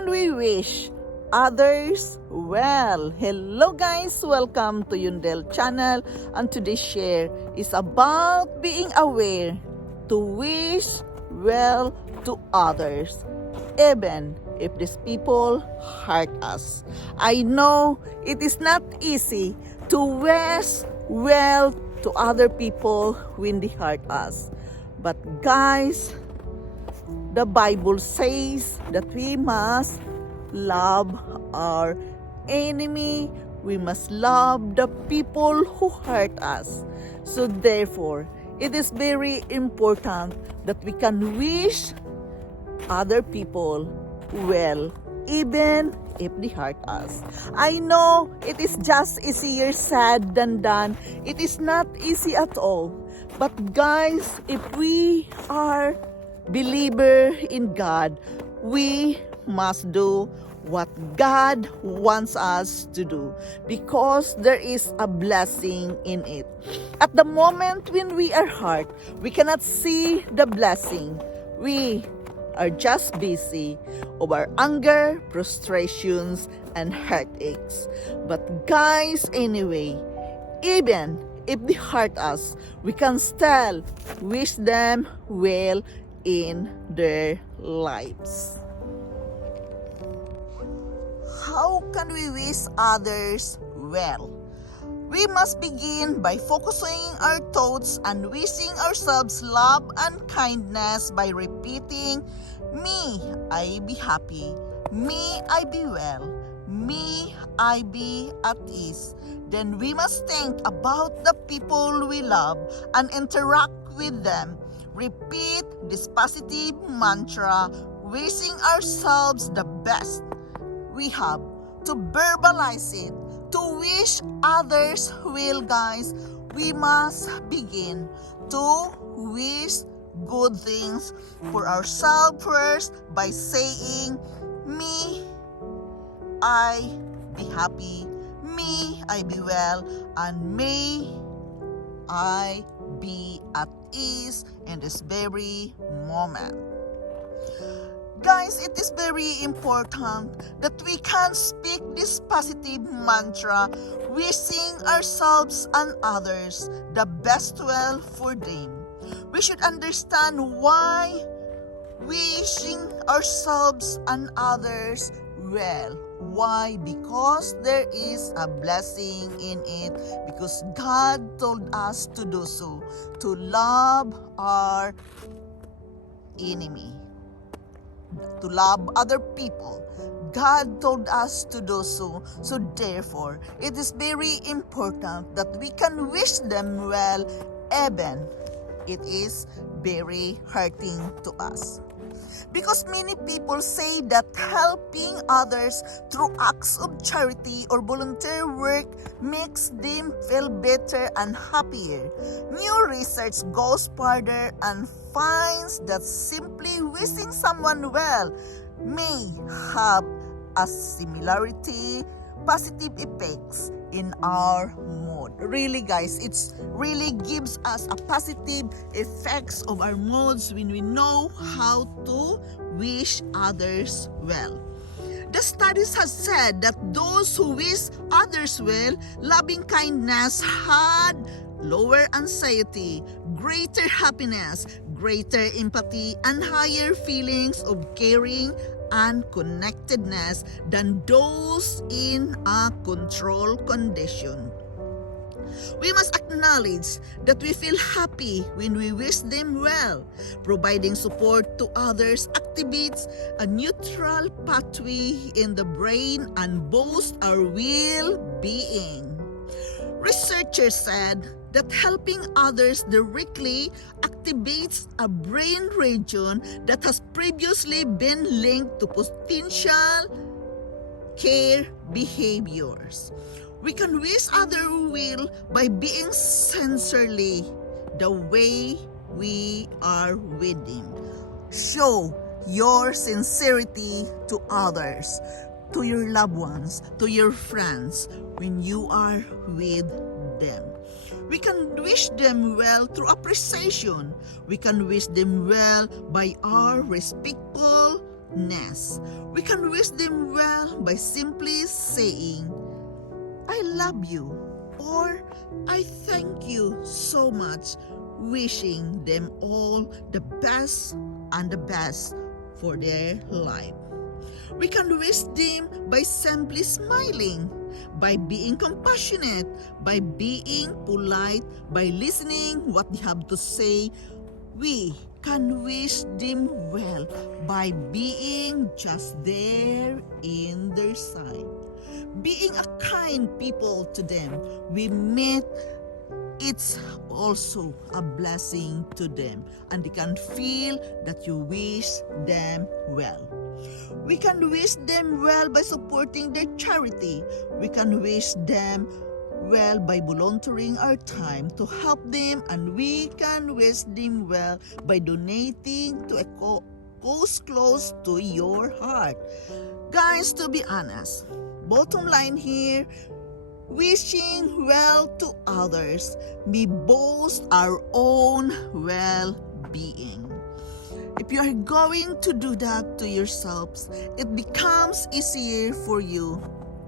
can we wish others well? Hello guys, welcome to Yundel channel, and today's share is about being aware to wish well to others even if these people hurt us. I know it is not easy to wish well to other people when they hurt us, but guys, the Bible says that we must love our enemy. We must love the people who hurt us. So therefore, it is very important that we can wish other people well, even if they hurt us. I know it is just easier said than done. It is not easy at all. But guys, if we are believer in God, we must do what God wants us to do because there is a blessing in it. At the moment when we are hurt, we cannot see the blessing. We are just busy of our anger, frustrations, and heartaches. But guys, anyway, even if they hurt us, we can still wish them well in their lives. How can we wish others well? We must begin by focusing our thoughts and wishing ourselves love and kindness by repeating, "Me, I be happy. Me, I be well. Me, I be at ease." Then we must think about the people we love and interact with them. Repeat this positive mantra, wishing ourselves the best. We have to verbalize it. To wish others well, guys, we must begin to wish good things for ourselves first by saying, "Me, I be happy. Me, I be well. And may I be at ease in this very moment." Guys, it is very important that we can speak this positive mantra, wishing ourselves and others the best well for them. We should understand why wishing ourselves and others well. Why? Because there is a blessing in it. Because God told us to do so, to love our enemy, to love other people. God told us to do so. So therefore, it is very important that we can wish them well even it is very hurting to us. Because many people say that helping others through acts of charity or volunteer work makes them feel better and happier. New research goes further and finds that simply wishing someone well may have a similarity positive effects in our mood. Really guys, it's really gives us a positive effects of our moods when we know how to wish others well. The studies have said that those who wish others well, loving kindness had lower anxiety, greater happiness, greater empathy, and higher feelings of caring and connectedness than those in a control condition. We must acknowledge that we feel happy when we wish them well. Providing support to others activates a neutral pathway in the brain and boosts our well-being. Researchers said that helping others directly activates a brain region that has previously been linked to potential care behaviors. We can wish others well by being sincerely the way we are with them. Show your sincerity to others, to your loved ones, to your friends when you are with them. We can wish them well through appreciation. We can wish them well by our respectful kindness. We can wish them well by simply saying, I love you, or I thank you so much, wishing them all the best and the best for their life. We can wish them by simply smiling, by being compassionate, by being polite, by listening what they have to say. We can wish them well by being just there in their side. Being a kind people to them we meet, it's also a blessing to them, and they can feel that you wish them well. We can wish them well by supporting their charity. We can wish them well by volunteering our time to help them, and we can wish them well by donating to a cause close to your heart. Guys, to be honest, bottom line here, wishing well to others, we boast our own well-being. If you are going to do that to yourselves, it becomes easier for you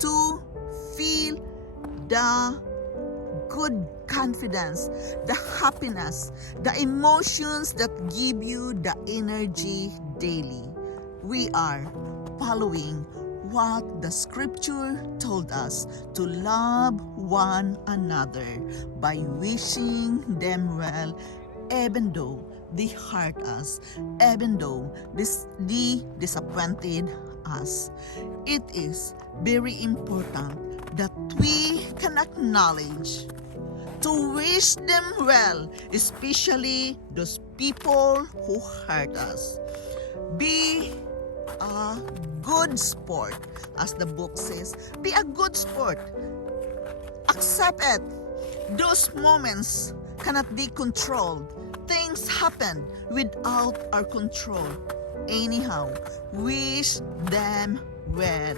to feel the good confidence, the happiness, the emotions that give you the energy daily. We are following what the scripture told us, to love one another by wishing them well, even though they hurt us, even though they disappointed us. It is very important that we can acknowledge to wish them well, especially those people who hurt us. Be a good sport, as the book says. Be a good sport. Accept it. Those moments cannot be controlled. Things happen without our control. Anyhow, wish them well,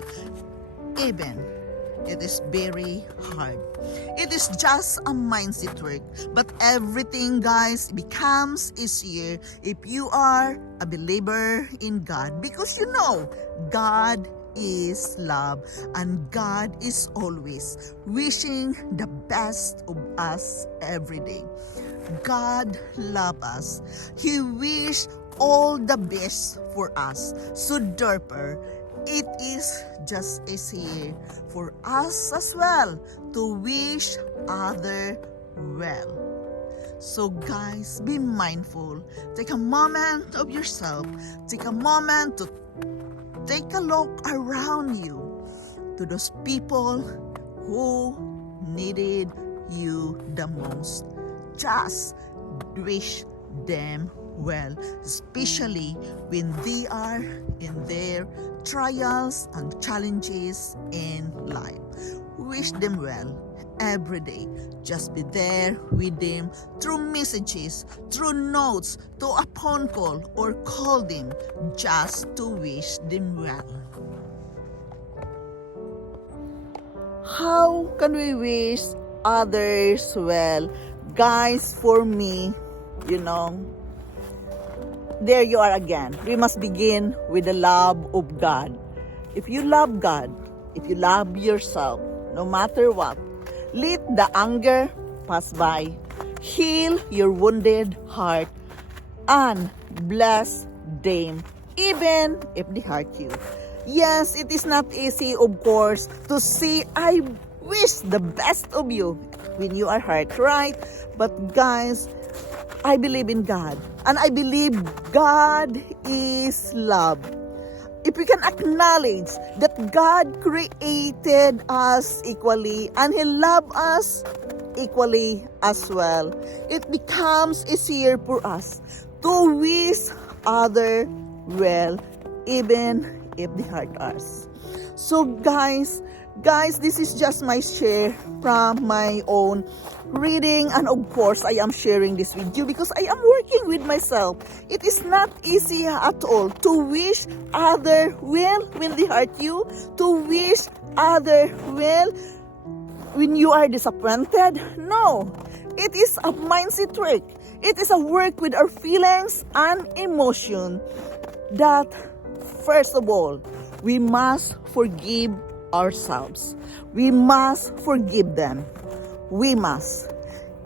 even it is very hard. It is just a mindset work, but everything, guys, becomes easier if you are a believer in God, because you know God is love, and God is always wishing the best of us every day. God loves us. He wishes all the best for us. So therefore, it is just easier for us as well to wish other well. So guys, be mindful. Take a moment of yourself. Take a moment to take a look around you to those people who needed you the most. Just wish them well, especially when they are in their trials and challenges in life. Wish them well every day. Just be there with them through messages, through notes, to a phone call, or call them just to wish them well. How can we wish others well? Guys, for me, there you are again. We must begin with the love of God. If you love God, if you love yourself, no matter what, let the anger pass by. Heal your wounded heart and bless them, even if they hurt you. Yes, it is not easy, of course, to say, I wish the best of you when you are hurt, right? But guys, I believe in God, and I believe God is love. If we can acknowledge that God created us equally and He loved us equally as well, it becomes easier for us to wish others well, even if they hurt us. So guys, this is just my share from my own reading, and of course I am sharing this with you because I am working with myself. It is not easy at all to wish other well when they hurt you, to wish other well when you are disappointed. No, it is a mindset work. It is a work with our feelings and emotion that first of all, we must forgive ourselves. We must forgive them. We must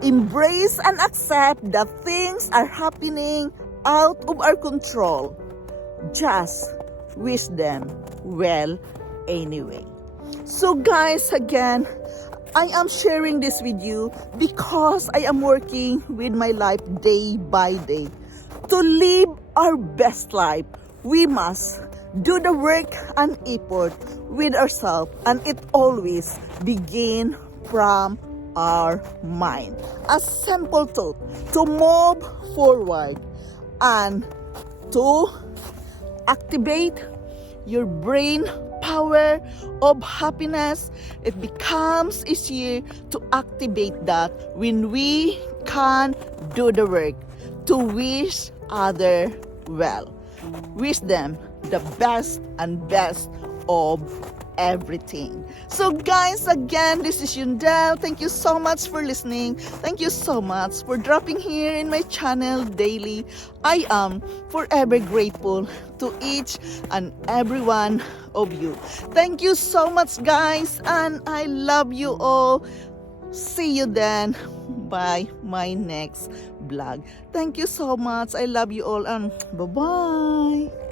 embrace and accept that things are happening out of our control. Just wish them well anyway. So guys, again, I am sharing this with you because I am working with my life day by day. To live our best life, we must do the work and effort with ourselves, and it always begin from our mind. A simple thought to move forward and to activate your brain power of happiness. It becomes easier to activate that when we can do the work to wish other well. Wish them the best and best of everything. So guys, again, this is Yundel. Thank you so much for listening. Thank you so much for dropping here in my channel daily. I am forever grateful to each and every one of you. Thank you so much, guys, and I love you all. See you then by my next vlog. Thank you so much. I love you all, and bye-bye.